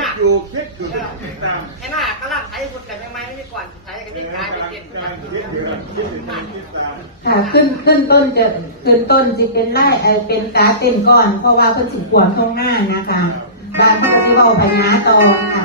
น้าอยู่คิดอยู่ตามใอ้หน้ากลังไถสุดกันยังไงไม่ก่อนใช้กันไม่กลายเป็นเจ็ดการคิดอยู่คิดอยู่ตามขึ้นขึ้นต้นจะขึ้นต้นจะเป็นไล่เป็นกาเต็นก่อน เพราะว่าเพิ่นสิขวางตรงหน้านะคะ บางคนก็สิเว้าพญาตอค่ะ